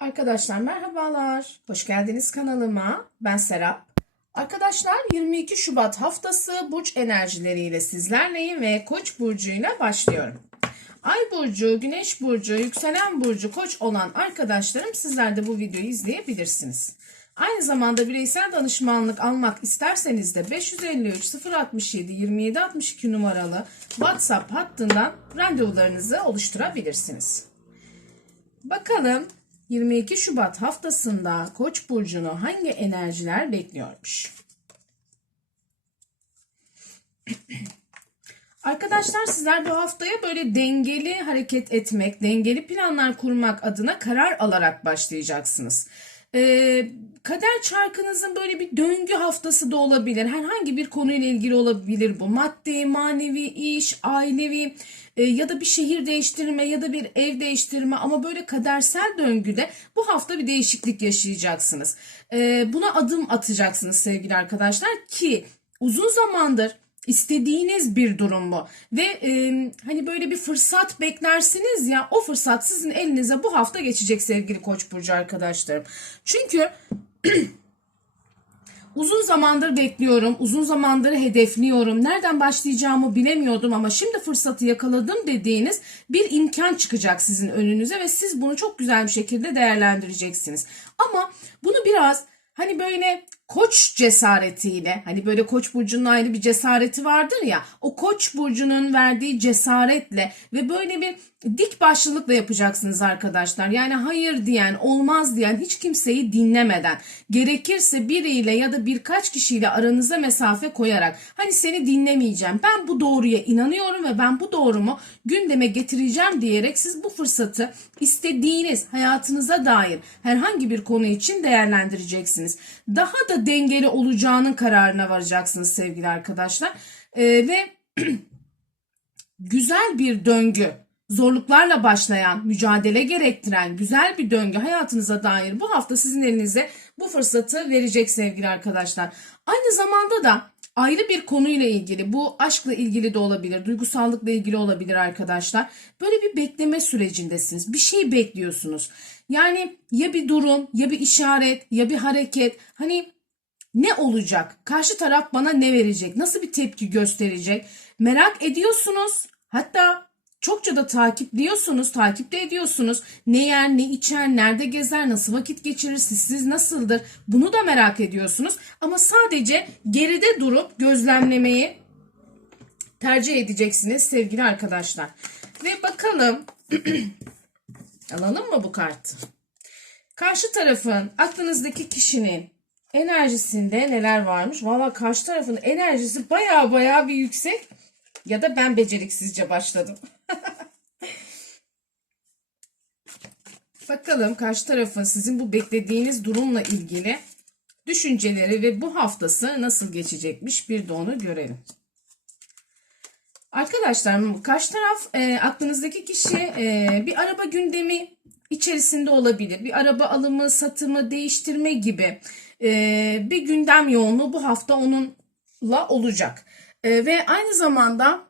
Arkadaşlar merhabalar. Hoş geldiniz kanalıma. Ben Serap. Arkadaşlar 22 Şubat haftası burç enerjileriyle sizlerleyim ve Koç burcuyla başlıyorum. Ay burcu, Güneş burcu, yükselen burcu Koç olan arkadaşlarım sizler de bu videoyu izleyebilirsiniz. Aynı zamanda bireysel danışmanlık almak isterseniz de 553 067 27 62 numaralı WhatsApp hattından randevularınızı oluşturabilirsiniz. Bakalım 22 Şubat haftasında Koç burcunu hangi enerjiler bekliyormuş? Arkadaşlar sizler bu haftaya böyle dengeli hareket etmek, dengeli planlar kurmak adına karar alarak başlayacaksınız. Ee, kader çarkınızın böyle bir döngü haftası da olabilir. Herhangi bir konuyla ilgili olabilir bu. Maddi, manevi, iş, ailevi e, ya da bir şehir değiştirme ya da bir ev değiştirme ama böyle kadersel döngüde bu hafta bir değişiklik yaşayacaksınız. Ee, buna adım atacaksınız sevgili arkadaşlar ki uzun zamandır istediğiniz bir durum bu. Ve e, hani böyle bir fırsat beklersiniz ya o fırsat sizin elinize bu hafta geçecek sevgili Koç burcu arkadaşlarım. Çünkü Uzun zamandır bekliyorum, uzun zamandır hedefliyorum. Nereden başlayacağımı bilemiyordum ama şimdi fırsatı yakaladım dediğiniz bir imkan çıkacak sizin önünüze ve siz bunu çok güzel bir şekilde değerlendireceksiniz. Ama bunu biraz hani böyle koç cesaretiyle hani böyle koç burcunun ayrı bir cesareti vardır ya o koç burcunun verdiği cesaretle ve böyle bir dik başlılıkla yapacaksınız arkadaşlar. Yani hayır diyen, olmaz diyen hiç kimseyi dinlemeden gerekirse biriyle ya da birkaç kişiyle aranıza mesafe koyarak hani seni dinlemeyeceğim. Ben bu doğruya inanıyorum ve ben bu doğrumu gündeme getireceğim diyerek siz bu fırsatı istediğiniz hayatınıza dair herhangi bir konu için değerlendireceksiniz. Daha da dengeli olacağının kararına varacaksınız sevgili arkadaşlar. Ee, ve güzel bir döngü zorluklarla başlayan, mücadele gerektiren güzel bir döngü hayatınıza dair bu hafta sizin elinize bu fırsatı verecek sevgili arkadaşlar. Aynı zamanda da ayrı bir konuyla ilgili, bu aşkla ilgili de olabilir, duygusallıkla ilgili olabilir arkadaşlar. Böyle bir bekleme sürecindesiniz. Bir şey bekliyorsunuz. Yani ya bir durum, ya bir işaret, ya bir hareket. Hani ne olacak? Karşı taraf bana ne verecek? Nasıl bir tepki gösterecek? Merak ediyorsunuz. Hatta Çokça da takipliyorsunuz, takipte ediyorsunuz. Ne yer, ne içer, nerede gezer, nasıl vakit geçirir, siz nasıldır bunu da merak ediyorsunuz. Ama sadece geride durup gözlemlemeyi tercih edeceksiniz sevgili arkadaşlar. Ve bakalım alalım mı bu kartı? Karşı tarafın aklınızdaki kişinin enerjisinde neler varmış? Valla karşı tarafın enerjisi baya baya bir yüksek. Ya da ben beceriksizce başladım. Bakalım karşı tarafın sizin bu beklediğiniz durumla ilgili düşünceleri ve bu haftası nasıl geçecekmiş bir de onu görelim. Arkadaşlar karşı taraf e, aklınızdaki kişi e, bir araba gündemi içerisinde olabilir. Bir araba alımı, satımı, değiştirme gibi e, bir gündem yoğunluğu bu hafta onunla olacak. E, ve aynı zamanda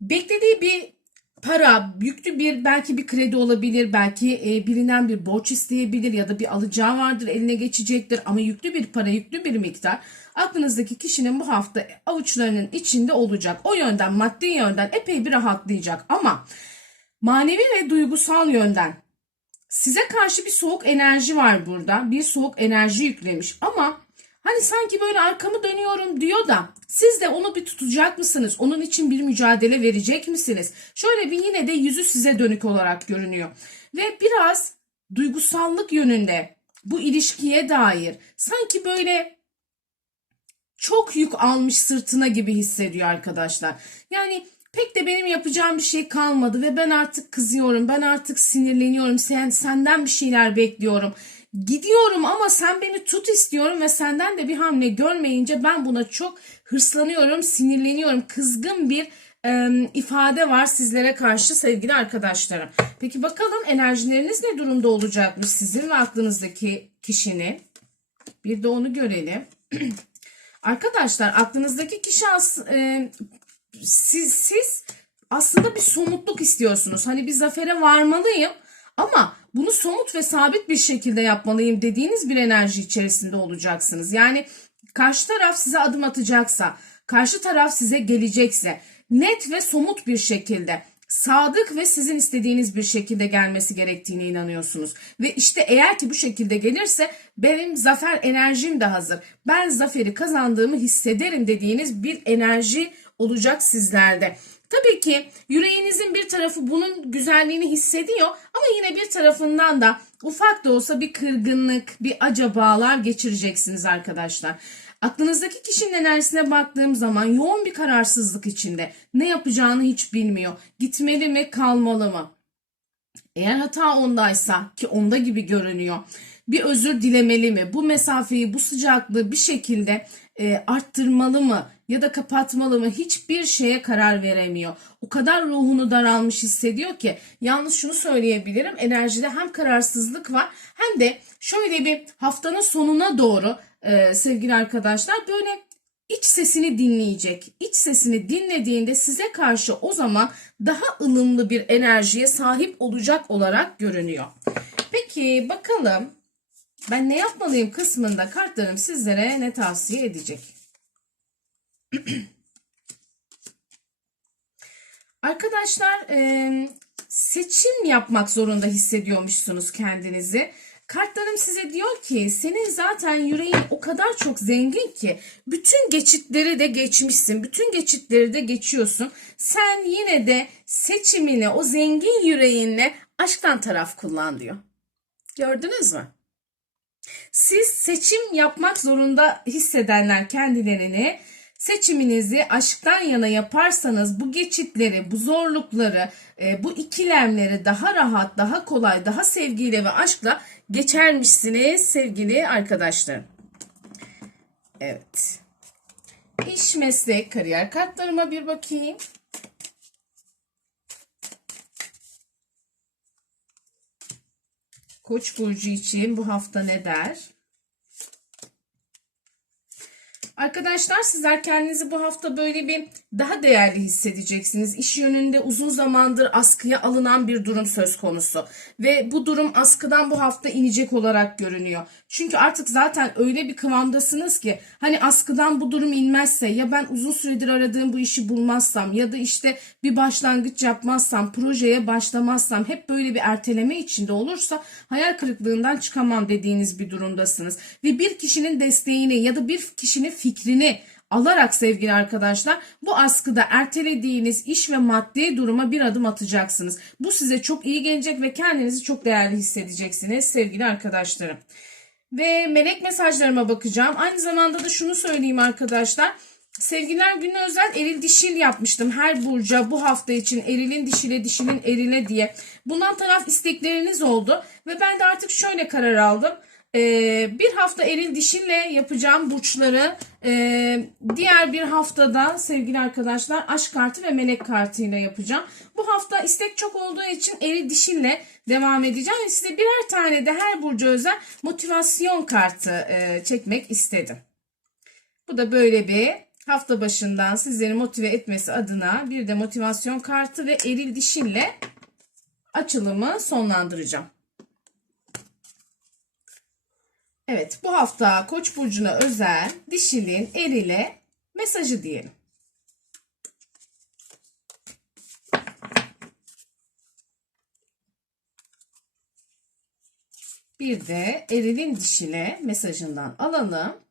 beklediği bir para, yüklü bir belki bir kredi olabilir, belki e, birinden bir borç isteyebilir ya da bir alacağı vardır, eline geçecektir ama yüklü bir para, yüklü bir miktar aklınızdaki kişinin bu hafta avuçlarının içinde olacak. O yönden, maddi yönden epey bir rahatlayacak ama manevi ve duygusal yönden size karşı bir soğuk enerji var burada. Bir soğuk enerji yüklemiş ama Hani sanki böyle arkamı dönüyorum diyor da siz de onu bir tutacak mısınız? Onun için bir mücadele verecek misiniz? Şöyle bir yine de yüzü size dönük olarak görünüyor. Ve biraz duygusallık yönünde bu ilişkiye dair sanki böyle çok yük almış sırtına gibi hissediyor arkadaşlar. Yani pek de benim yapacağım bir şey kalmadı ve ben artık kızıyorum. Ben artık sinirleniyorum. Sen senden bir şeyler bekliyorum. Gidiyorum ama sen beni tut istiyorum ve senden de bir hamle görmeyince ben buna çok hırslanıyorum, sinirleniyorum. Kızgın bir e, ifade var sizlere karşı sevgili arkadaşlarım. Peki bakalım enerjileriniz ne durumda olacakmış sizin ve aklınızdaki kişinin? Bir de onu görelim. Arkadaşlar aklınızdaki kişi as, e, siz, siz aslında bir somutluk istiyorsunuz. Hani bir zafere varmalıyım Ama bunu somut ve sabit bir şekilde yapmalıyım dediğiniz bir enerji içerisinde olacaksınız. Yani karşı taraf size adım atacaksa, karşı taraf size gelecekse net ve somut bir şekilde sadık ve sizin istediğiniz bir şekilde gelmesi gerektiğine inanıyorsunuz. Ve işte eğer ki bu şekilde gelirse benim zafer enerjim de hazır. Ben zaferi kazandığımı hissederim dediğiniz bir enerji olacak sizlerde. Tabii ki yüreğinizin bir tarafı bunun güzelliğini hissediyor ama yine bir tarafından da ufak da olsa bir kırgınlık, bir acabalar geçireceksiniz arkadaşlar. Aklınızdaki kişinin enerjisine baktığım zaman yoğun bir kararsızlık içinde. Ne yapacağını hiç bilmiyor. Gitmeli mi, kalmalı mı? Eğer hata ondaysa ki onda gibi görünüyor. Bir özür dilemeli mi? Bu mesafeyi, bu sıcaklığı bir şekilde e, arttırmalı mı ya da kapatmalı mı? Hiçbir şeye karar veremiyor. O kadar ruhunu daralmış hissediyor ki yalnız şunu söyleyebilirim. Enerjide hem kararsızlık var hem de şöyle bir haftanın sonuna doğru e, sevgili arkadaşlar böyle iç sesini dinleyecek. İç sesini dinlediğinde size karşı o zaman daha ılımlı bir enerjiye sahip olacak olarak görünüyor. Peki bakalım ben ne yapmalıyım kısmında kartlarım sizlere ne tavsiye edecek? Arkadaşlar e, seçim yapmak zorunda hissediyormuşsunuz kendinizi. Kartlarım size diyor ki senin zaten yüreğin o kadar çok zengin ki bütün geçitleri de geçmişsin. Bütün geçitleri de geçiyorsun. Sen yine de seçimini o zengin yüreğinle aşktan taraf kullan diyor. Gördünüz mü? Siz seçim yapmak zorunda hissedenler kendilerini seçiminizi aşktan yana yaparsanız bu geçitleri, bu zorlukları, e, bu ikilemleri daha rahat, daha kolay, daha sevgiyle ve aşkla geçermişsiniz sevgili arkadaşlarım. Evet. İş, meslek, kariyer kartlarıma bir bakayım. Koç burcu için bu hafta ne der? Arkadaşlar sizler kendinizi bu hafta böyle bir daha değerli hissedeceksiniz. İş yönünde uzun zamandır askıya alınan bir durum söz konusu. Ve bu durum askıdan bu hafta inecek olarak görünüyor. Çünkü artık zaten öyle bir kıvamdasınız ki hani askıdan bu durum inmezse ya ben uzun süredir aradığım bu işi bulmazsam ya da işte bir başlangıç yapmazsam, projeye başlamazsam hep böyle bir erteleme içinde olursa hayal kırıklığından çıkamam dediğiniz bir durumdasınız. Ve bir kişinin desteğini ya da bir kişinin fikrini alarak sevgili arkadaşlar bu askıda ertelediğiniz iş ve maddi duruma bir adım atacaksınız. Bu size çok iyi gelecek ve kendinizi çok değerli hissedeceksiniz sevgili arkadaşlarım. Ve melek mesajlarıma bakacağım. Aynı zamanda da şunu söyleyeyim arkadaşlar. Sevgiler günü özel eril dişil yapmıştım her burca bu hafta için erilin dişile dişilin erile diye. Bundan taraf istekleriniz oldu ve ben de artık şöyle karar aldım. Ee, bir hafta eril dişille yapacağım burçları. Ee, diğer bir haftada sevgili arkadaşlar aşk kartı ve melek kartıyla yapacağım. Bu hafta istek çok olduğu için eril dişille devam edeceğim. Size birer tane de her burcu özel motivasyon kartı e, çekmek istedim. Bu da böyle bir hafta başından sizleri motive etmesi adına bir de motivasyon kartı ve eril dişille açılımı sonlandıracağım. Evet bu hafta Koç burcuna özel dişilin erile mesajı diyelim. Bir de erilin dişile mesajından alalım.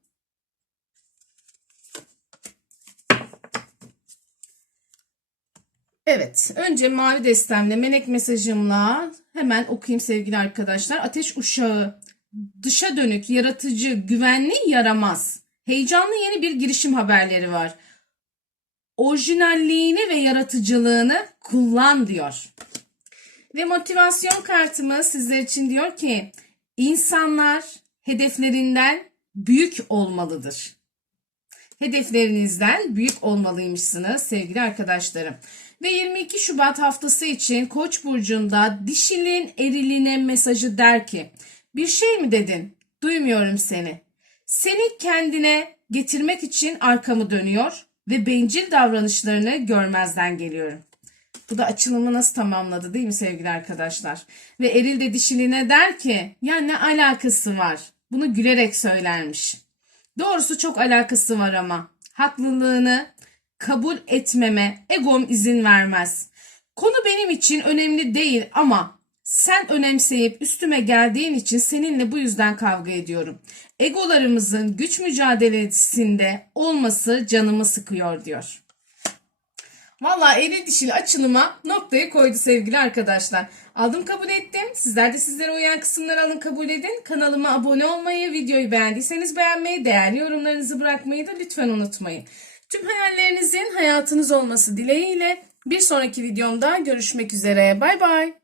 Evet, önce mavi destemle melek mesajımla hemen okuyayım sevgili arkadaşlar. Ateş uşağı dışa dönük, yaratıcı, güvenli, yaramaz. Heyecanlı yeni bir girişim haberleri var. Orijinalliğini ve yaratıcılığını kullan diyor. Ve motivasyon kartımız sizler için diyor ki insanlar hedeflerinden büyük olmalıdır. Hedeflerinizden büyük olmalıymışsınız sevgili arkadaşlarım. Ve 22 Şubat haftası için Koç burcunda dişilin eriline mesajı der ki bir şey mi dedin? Duymuyorum seni. Seni kendine getirmek için arkamı dönüyor ve bencil davranışlarını görmezden geliyorum. Bu da açılımı nasıl tamamladı değil mi sevgili arkadaşlar? Ve eril de dişiline der ki ya ne alakası var? Bunu gülerek söylermiş. Doğrusu çok alakası var ama. Haklılığını kabul etmeme egom izin vermez. Konu benim için önemli değil ama sen önemseyip üstüme geldiğin için seninle bu yüzden kavga ediyorum. Egolarımızın güç mücadelesinde olması canımı sıkıyor diyor. Valla eril dişili açılıma noktayı koydu sevgili arkadaşlar. Aldım kabul ettim. Sizler de sizlere uyan kısımları alın kabul edin. Kanalıma abone olmayı, videoyu beğendiyseniz beğenmeyi, değerli yorumlarınızı bırakmayı da lütfen unutmayın. Tüm hayallerinizin hayatınız olması dileğiyle bir sonraki videomda görüşmek üzere. Bay bay.